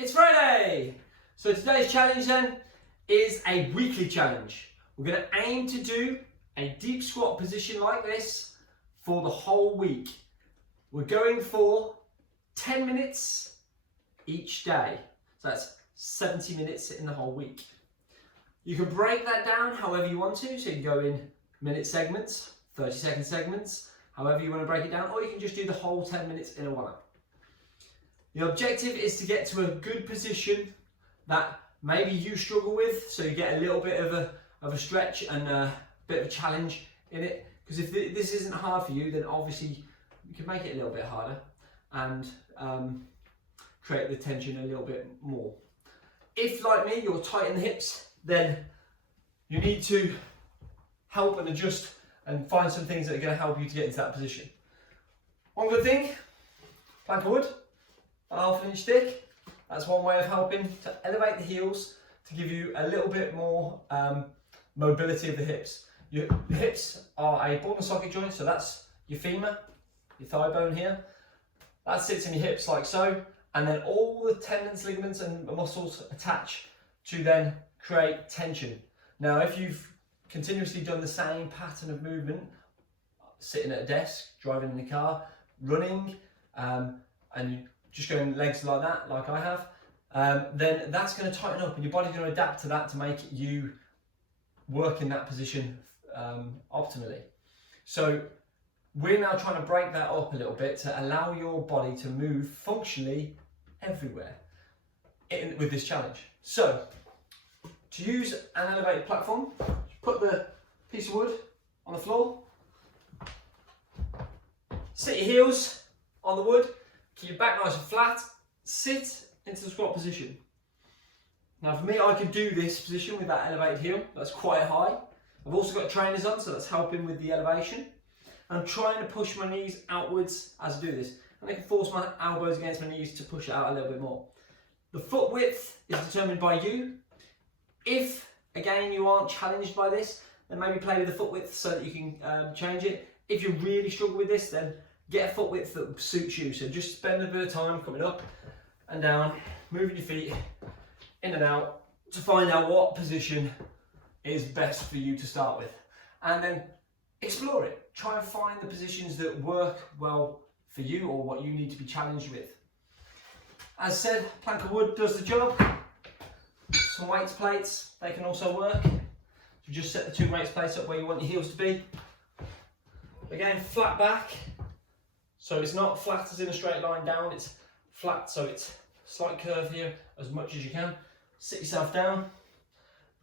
It's Friday! So today's challenge then is a weekly challenge. We're going to aim to do a deep squat position like this for the whole week. We're going for 10 minutes each day. So that's 70 minutes in the whole week. You can break that down however you want to. So you can go in minute segments, 30-second segments, however you want to break it down, or you can just do the whole 10 minutes in a while. The objective is to get to a good position that maybe you struggle with, so you get a little bit of a stretch and a bit of a challenge in it. Because if this isn't hard for you, then obviously you can make it a little bit harder and create the tension a little bit more. If, like me, you're tight in the hips, then you need to help and adjust and find some things that are going to help you to get into that position. One good thing, plank of wood, a half-inch stick. That's one way of helping to elevate the heels to give you a little bit more mobility of the hips. Your hips are a ball and socket joint, so that's your femur, your thigh bone here. That sits in your hips like so, and then all the tendons, ligaments and muscles attach to then create tension. Now, if you've continuously done the same pattern of movement, sitting at a desk, driving in a car, running, and you just going legs like that, like I have, then that's going to tighten up and your body's going to adapt to that to make you work in that position optimally. So we're now trying to break that up a little bit to allow your body to move functionally everywhere with this challenge. So to use an elevated platform, put the piece of wood on the floor, sit your heels on the wood, keep your back nice and flat, sit into the squat position. Now for me, I can do this position with that elevated heel, that's quite high. I've also got trainers on, so that's helping with the elevation. I'm trying to push my knees outwards as I do this, and I can force my elbows against my knees to push it out a little bit more. The foot width is determined by you. If, again, you aren't challenged by this, then maybe play with the foot width so that you can change it. If you really struggle with this, then get a foot width that suits you. So just spend a bit of time coming up and down, moving your feet in and out to find out what position is best for you to start with. And then explore it. Try and find the positions that work well for you or what you need to be challenged with. As said, plank of wood does the job. Some weights plates, they can also work. So just set the two weights plates up where you want your heels to be. Again, flat back. So it's not flat as in a straight line down, it's flat, so it's slight curve here as much as you can. Sit yourself down,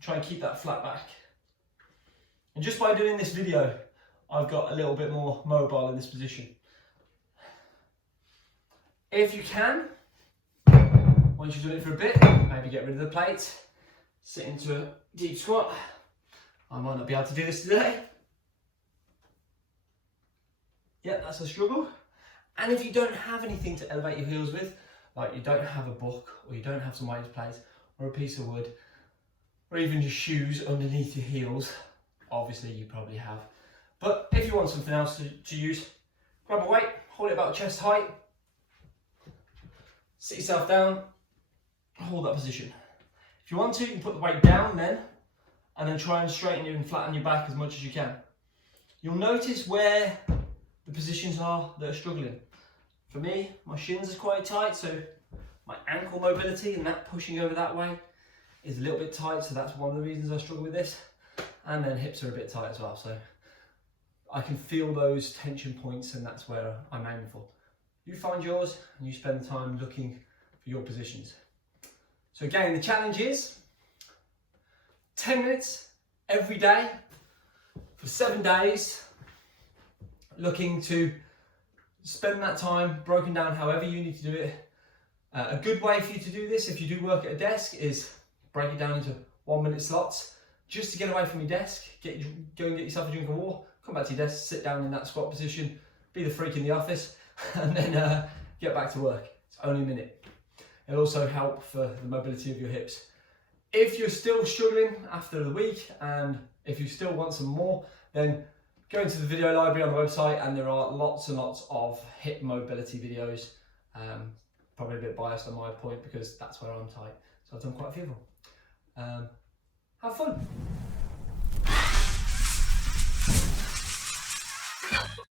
try and keep that flat back. And just by doing this video, I've got a little bit more mobile in this position. If you can, once you've done it for a bit, maybe get rid of the plate, sit into a deep squat. I might not be able to do this today. Yeah, that's a struggle. And if you don't have anything to elevate your heels with, like you don't have a book, or you don't have some weights plates, or a piece of wood, or even just shoes underneath your heels, obviously you probably have. But if you want something else to use, grab a weight, hold it about chest height, sit yourself down, hold that position. If you want to, you can put the weight down then, and then try and straighten you and flatten your back as much as you can. You'll notice where the positions are that are struggling. For me, my shins are quite tight, so my ankle mobility and that pushing over that way is a little bit tight, so that's one of the reasons I struggle with this. And then hips are a bit tight as well, so I can feel those tension points, and that's where I'm aiming for. You find yours and you spend the time looking for your positions. So again, the challenge is 10 minutes every day for 7 days, looking to spend that time broken down however you need to do it. A good way for you to do this, if you do work at a desk, is break it down into 1-minute slots, just to get away from your desk, go and get yourself a drink of water, come back to your desk, sit down in that squat position, be the freak in the office, and then get back to work. It's only a minute. It'll also help for the mobility of your hips. If you're still struggling after the week, and if you still want some more, then go into the video library on the website, and there are lots and lots of hip mobility videos probably a bit biased on my point because that's where I'm tight. So I've done quite a few of them. Have fun.